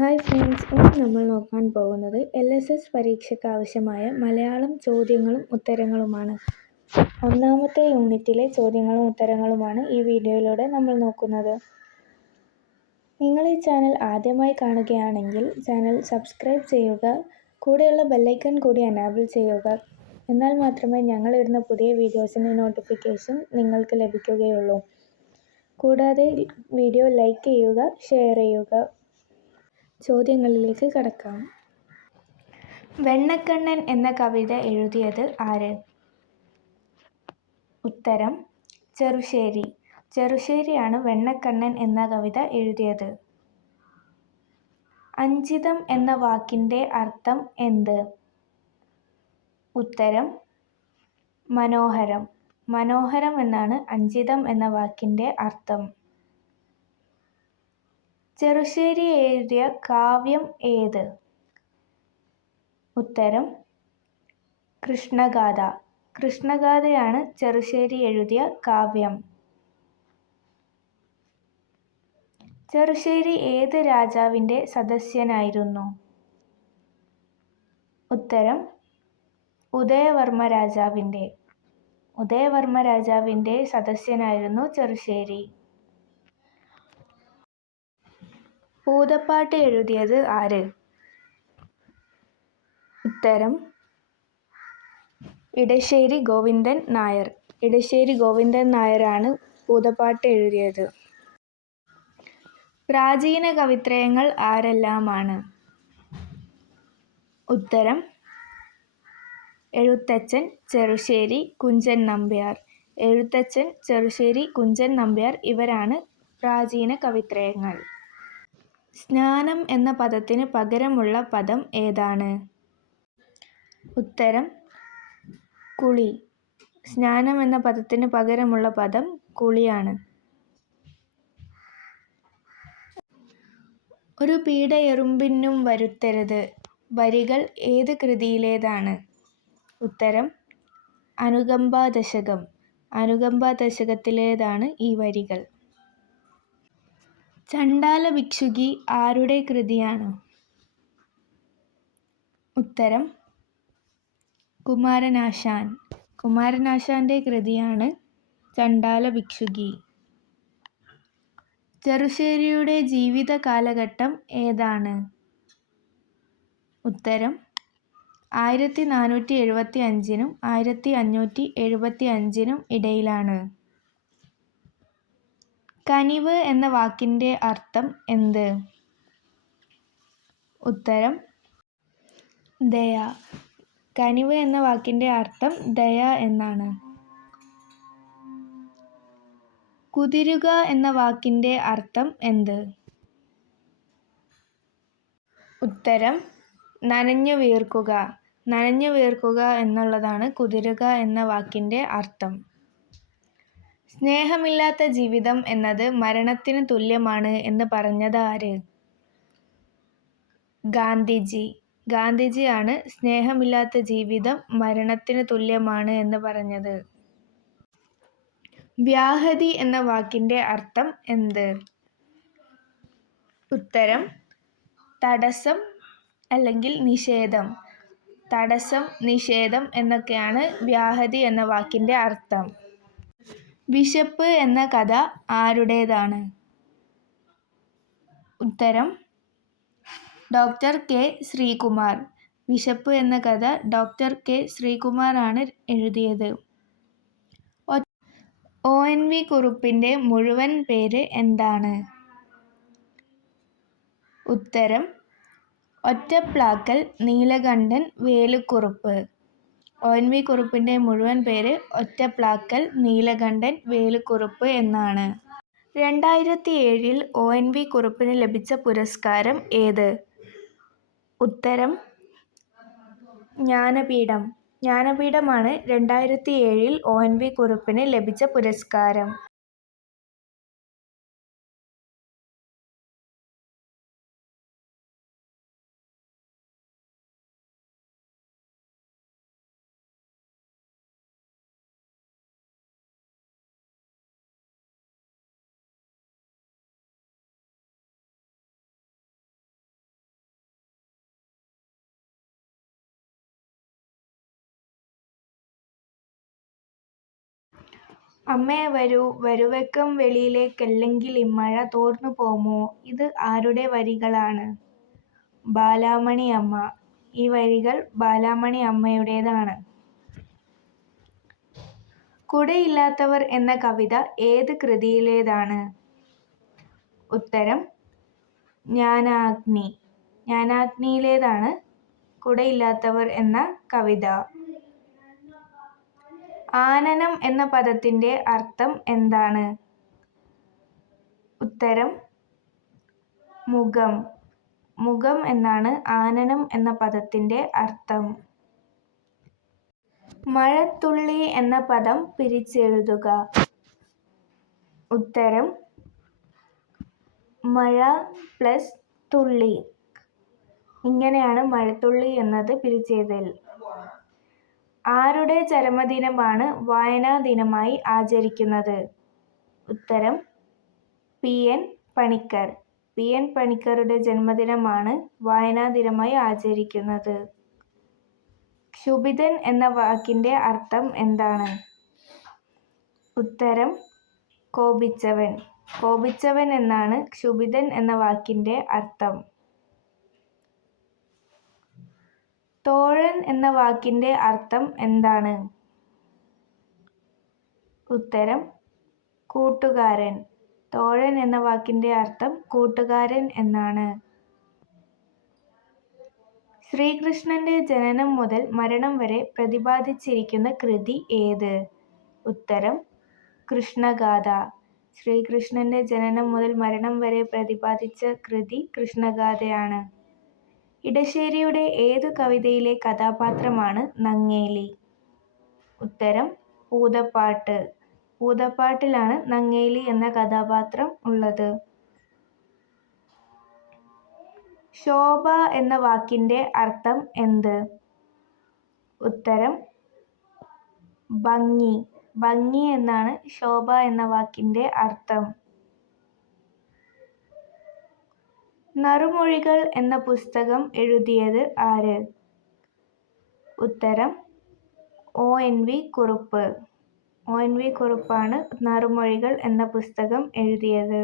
Hi friends, ഇന്ന് നമ്മൾ നോക്കാൻ പോകുന്നത് LSS പരീക്ഷയ്ക്ക് ആവശ്യമായ മലയാളം ചോദ്യങ്ങളും ഉത്തരങ്ങളുമാണ്. ഒന്നാമത്തെ യൂണിറ്റിലെ ചോദ്യങ്ങളും ഉത്തരങ്ങളുമാണ് ഈ വീഡിയോയിലൂടെ നമ്മൾ നോക്കുന്നത്. നിങ്ങൾ ഈ ചാനൽ ആദ്യമായി കാണുകയാണെങ്കിൽ ചാനൽ സബ്സ്ക്രൈബ് ചെയ്യുക, കൂടെയുള്ള ബെല്ലൈക്കൺ കൂടി എനാബിൾ ചെയ്യുക. എന്നാൽ മാത്രമേ ഞങ്ങളിടുന്ന പുതിയ വീഡിയോസിൻ്റെ നോട്ടിഫിക്കേഷൻ നിങ്ങൾക്ക് ലഭിക്കുകയുള്ളൂ. കൂടാതെ വീഡിയോ ലൈക്ക് ചെയ്യുക, ഷെയർ ചെയ്യുക. ചോദ്യങ്ങളിലേക്ക് കടക്കാം. വെണ്ണക്കണ്ണൻ എന്ന കവിത എഴുതിയത് ആര്? ഉത്തരം ചെറുശ്ശേരി. ചെറുശ്ശേരിയാണ് വെണ്ണക്കണ്ണൻ എന്ന കവിത എഴുതിയത്. അഞ്ചിതം എന്ന വാക്കിൻ്റെ അർത്ഥം എന്ത്? ഉത്തരം മനോഹരം. മനോഹരം എന്നാണ് അഞ്ചിതം എന്ന വാക്കിൻ്റെ അർത്ഥം. ചെറുശ്ശേരി എഴുതിയ കാവ്യം ഏത്? ഉത്തരം കൃഷ്ണഗാഥ. കൃഷ്ണഗാഥയാണ് ചെറുശ്ശേരി എഴുതിയ കാവ്യം. ചെറുശ്ശേരി ഏത് രാജാവിൻ്റെ സദസ്യനായിരുന്നു? ഉത്തരം ഉദയവർമ്മ രാജാവിൻ്റെ. ഉദയവർമ്മ രാജാവിൻ്റെ സദസ്യനായിരുന്നു ചെറുശ്ശേരി. ഭൂതപ്പാട്ട് എഴുതിയത് ആര്? ഉത്തരം ഇടശ്ശേരി ഗോവിന്ദൻ നായർ. ഇടശ്ശേരി ഗോവിന്ദൻ നായരാണ് ഭൂതപ്പാട്ട് എഴുതിയത്. പ്രാചീന കവിത്രയങ്ങൾ ആരെല്ലാമാണ്? ഉത്തരം എഴുത്തച്ഛൻ, ചെറുശ്ശേരി, കുഞ്ചൻ നമ്പ്യാർ. എഴുത്തച്ഛൻ, ചെറുശ്ശേരി, കുഞ്ചൻ നമ്പ്യാർ ഇവരാണ് പ്രാചീന കവിത്രയങ്ങൾ. സ്നാനം എന്ന പദത്തിന് പകരമുള്ള പദം ഏതാണ്? ഉത്തരം കുളി. സ്നാനം എന്ന പദത്തിന് പകരമുള്ള പദം കുളിയാണ്. ഒരു പീഡയെറുമ്പിന്നും വരുത്തരുത് വരികൾ ഏത് കൃതിയിലേതാണ്? ഉത്തരം അനുകമ്പാദശകം. അനുകമ്പാദശകത്തിലേതാണ് ഈ വരികൾ. ചണ്ഡാല ഭിക്ഷുകി ആരുടെ കൃതിയാണ്? ഉത്തരം കുമാരനാശാൻ. കുമാരനാശാൻ്റെ കൃതിയാണ് ചണ്ഡാല ഭിക്ഷുകി. ചെറുശ്ശേരിയുടെ ജീവിത കാലഘട്ടം ഏതാണ്? ഉത്തരം 1475 - 1575 ഇടയിലാണ്. കനിവ് എന്ന വാക്കിൻ്റെ അർത്ഥം എന്ത്? ഉത്തരം ദയ. കനിവ് എന്ന വാക്കിൻ്റെ അർത്ഥം ദയ എന്നാണ്. കുതിരുക എന്ന വാക്കിൻ്റെ അർത്ഥം എന്ത്? ഉത്തരം നനഞ്ഞു വീർക്കുക. നനഞ്ഞു വീർക്കുക എന്നുള്ളതാണ് കുതിരുക എന്ന വാക്കിൻ്റെ അർത്ഥം. സ്നേഹമില്ലാത്ത ജീവിതം എന്നത് മരണത്തിന് തുല്യമാണ് എന്ന് പറഞ്ഞത് ആര്? ഗാന്ധിജി. ഗാന്ധിജിയാണ് സ്നേഹമില്ലാത്ത ജീവിതം മരണത്തിന് തുല്യമാണ് എന്ന് പറഞ്ഞത്. വ്യാഹതി എന്ന വാക്കിൻ്റെ അർത്ഥം എന്ത്? ഉത്തരം തടസ്സം അല്ലെങ്കിൽ നിഷേധം. തടസ്സം, നിഷേധം എന്നൊക്കെയാണ് വ്യാഹതി എന്ന വാക്കിൻ്റെ അർത്ഥം. വിശപ്പ് എന്ന കഥ ആരുടേതാണ്? ഉത്തരം ഡോക്ടർ കെ ശ്രീകുമാർ. വിശപ്പ് എന്ന കഥ ഡോക്ടർ കെ ശ്രീകുമാറാണ് എഴുതിയത്. ONV കുറുപ്പിൻ്റെ മുഴുവൻ പേര് എന്താണ്? ഉത്തരം ഒറ്റപ്ലാക്കൽ നീലകണ്ഠൻ വേലുക്കുറുപ്പ്. ONV കുറുപ്പിൻ്റെ മുഴുവൻ പേര് ഒറ്റപ്ലാക്കൽ നീലകണ്ഠൻ വേലുക്കുറുപ്പ് എന്നാണ്. 2007 ONV കുറുപ്പിന് ലഭിച്ച പുരസ്കാരം ഏത്? ഉത്തരം ജ്ഞാനപീഠം. ജ്ഞാനപീഠമാണ് 2007 ONV കുറുപ്പിന് ലഭിച്ച പുരസ്കാരം. അമ്മേ വരൂ വരുവക്കം വെളിയിലേക്കല്ലെങ്കിൽ ഇമ്മഴ തോർന്നു പോമോ. ഇത് ആരുടെ വരികളാണ്? ബാലാമണി അമ്മ. ഈ വരികൾ ബാലാമണി അമ്മയുടേതാണ്. കുടയില്ലാത്തവർ എന്ന കവിത ഏത് കൃതിയിലേതാണ്? ഉത്തരം ജ്ഞാനാഗ്നി. ജ്ഞാനാഗ്നിയിലേതാണ് കുടയില്ലാത്തവർ എന്ന കവിത. ആനനം എന്ന പദത്തിന്റെ അർത്ഥം എന്താണ്? ഉത്തരം മുഖം. മുഖം എന്നാണ് ആനനം എന്ന പദത്തിന്റെ അർത്ഥം. മഴത്തുള്ളി എന്ന പദം പിരിച്ചെഴുതുക. ഉത്തരം മഴ പ്ലസ് തുള്ളി. ഇങ്ങനെയാണ് മഴത്തുള്ളി എന്നത് പിരിച്ചെഴുതൽ. ആരുടെ ചരമദിനമാണ് വായനാ ദിനമായി ആചരിക്കുന്നത്? ഉത്തരം പി.എൻ. പണിക്കർ. പി.എൻ. പണിക്കരുടെ ജന്മദിനമാണ് വായനാ ദിനമായി ആചരിക്കുന്നത്. ക്ഷുഭിതൻ എന്ന വാക്കിന്റെ അർത്ഥം എന്താണ്? ഉത്തരം കോപിച്ചവൻ. കോപിച്ചവൻ എന്നാണ് ക്ഷുഭിതൻ എന്ന വാക്കിന്റെ അർത്ഥം. തോഴൻ എന്ന വാക്കിന്റെ അർത്ഥം എന്താണ്? ഉത്തരം കൂട്ടുകാരൻ. തോഴൻ എന്ന വാക്കിന്റെ അർത്ഥം കൂട്ടുകാരൻ എന്നാണ്. ശ്രീകൃഷ്ണന്റെ ജനനം മുതൽ മരണം വരെ പ്രതിപാദിച്ചിരിക്കുന്ന കൃതി ഏത്? ഉത്തരം കൃഷ്ണഗാഥ. ശ്രീകൃഷ്ണന്റെ ജനനം മുതൽ മരണം വരെ പ്രതിപാദിച്ച കൃതി കൃഷ്ണഗാഥയാണ്. ഇടശ്ശേരിയുടെ ഏതു കവിതയിലെ കഥാപാത്രമാണ് നങ്ങേലി? ഉത്തരം ഭൂതപ്പാട്ട്. ഭൂതപ്പാട്ടിലാണ് നങ്ങേലി എന്ന കഥാപാത്രം ഉള്ളത്. ശോഭ എന്ന വാക്കിന്റെ അർത്ഥം എന്ത്? ഉത്തരം ഭംഗി. ഭംഗി എന്നാണ് ശോഭ എന്ന വാക്കിന്റെ അർത്ഥം. നറുമൊഴികൾ എന്ന പുസ്തകം എഴുതിയത് ആര്? ഉത്തരം ഒ.എൻ.വി. കുറുപ്പ്. ഒ.എൻ.വി. കുറുപ്പാണ് നറുമൊഴികൾ എന്ന പുസ്തകം എഴുതിയത്.